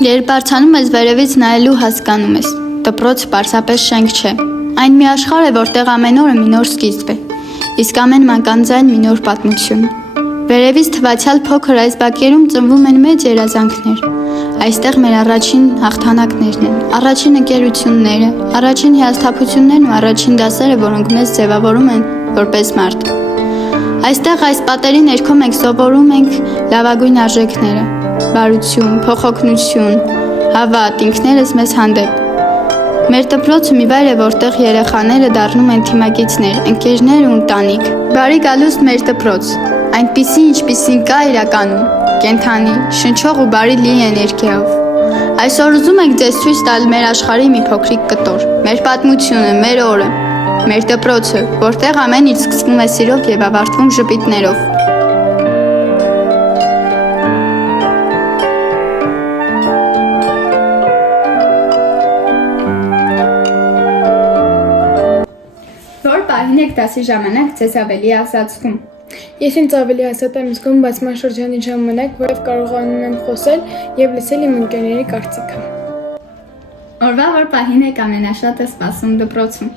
Երբ բարձանում ես վերևից նայելու հասկանում ես, դպրոցը պարզապես շենք չէ։ Այն մի աշխարհ է, որտեղ ամեն օրը մի նոր սկիզբ է, իսկ ամեն մանկանձայն մի նոր պատմություն։ Վերևից թվացյալ փոքր այս բակերում ծնվում են մեծ երազանքներ։ Այստեղ մեր առաջին հաղթանակներն են, առաջին ընկերությունները, առաջին հիասթափություններն ու առաջին դասերը, որոնք մեզ ձևավորում են որպես մարդ։ Այստեղ այս պատերի ներքո մենք սովորում ենք լավագույն արժեքները՝ բարություն, փոխօգնություն, հավատ, ինքներս մեզ հանդեպ։ Մեր դպրոցը մի վայր է, որտեղ երեխաները դառնում են թիմակիցներ, ընկերներ ու ընտանիք։ Բարի գալուստ մեր դպրոց, այնպիսի, ինչպիսին կա իրականում, կենդանի, շնչող ու բարի լի էներգիայով։ Այսօր ուզում ենք ձեզ ցույց տալ մեր աշխարհի մի փոքրիկ կտոր, մեր պատմությունը, մեր օրը, մեր դպրոցը, որտեղ ամեն ինչ սկսվում է սիրով եւ ավարտվում ժպիտներով։ Որ պահին եք դասի ժամանակ ձեզ ավելի ասացվում։ Ես ինձ ավելի ասատ եմ զգում բացման շրջանի ժամանակ, որով կարողանում եմ խոսել եւ լսել իմ ընկերների կարծիքը։ Օրվա որ պահին եք ամենաշատը սպասում դպրոցում։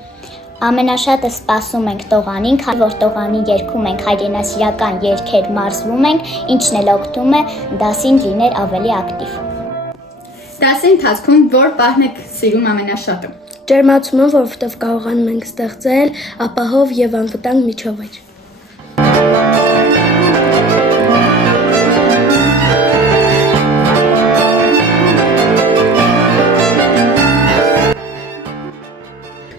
Ամենաշատը սպասում ենք տողանին, քանի որ տողանի երգում ենք հայրենասիրական երգեր, մարզվում ենք, ինչն էլ օգնում է դասին լինել ավելի ակտիվ։ Դասի ընթացքում որ պահն եք սիրում ամենաշատը։ Ջերմացումը, որովհետեւ կարողանում ենք ստեղծել ապահով եւ անվտանգ միջավայր։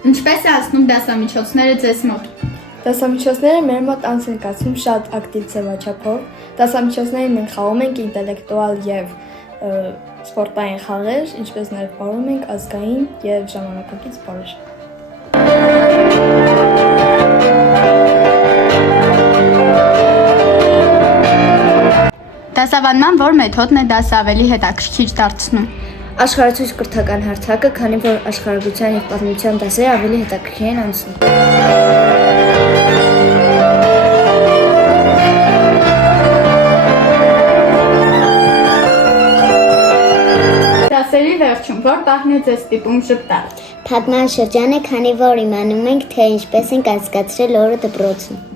Ինչպես է անցնում դասամիջոցները ձեզ մոտ։ Դասամիջոցները մեր մոտ անց են կացվում շատ ակտիվ ձևաչափով։ Դասամիջոցներին մենք խաղում ենք ինտելեկտուալ եւ սպորտային խաղեր, ինչպես նաև պարում ենք ազգային եւ ժամանակակից պարեր։ Դասավանդման որ մեթոդն է դասը ավելի հետաքրքիր դարձնում։ Աշխարհացույց կրթական հարթակը, քանի որ աշխարհագրության եւ պատմության դասերը ավելի հետաքրքիր են անցնում։ Դասերի վերջում որ պահն է ձեզ ստիպում ժպտալ։ Փակման շրջանը, քանի որ իմանում ենք, թե ինչպես ենք անցկացրել օրը դպրոցում։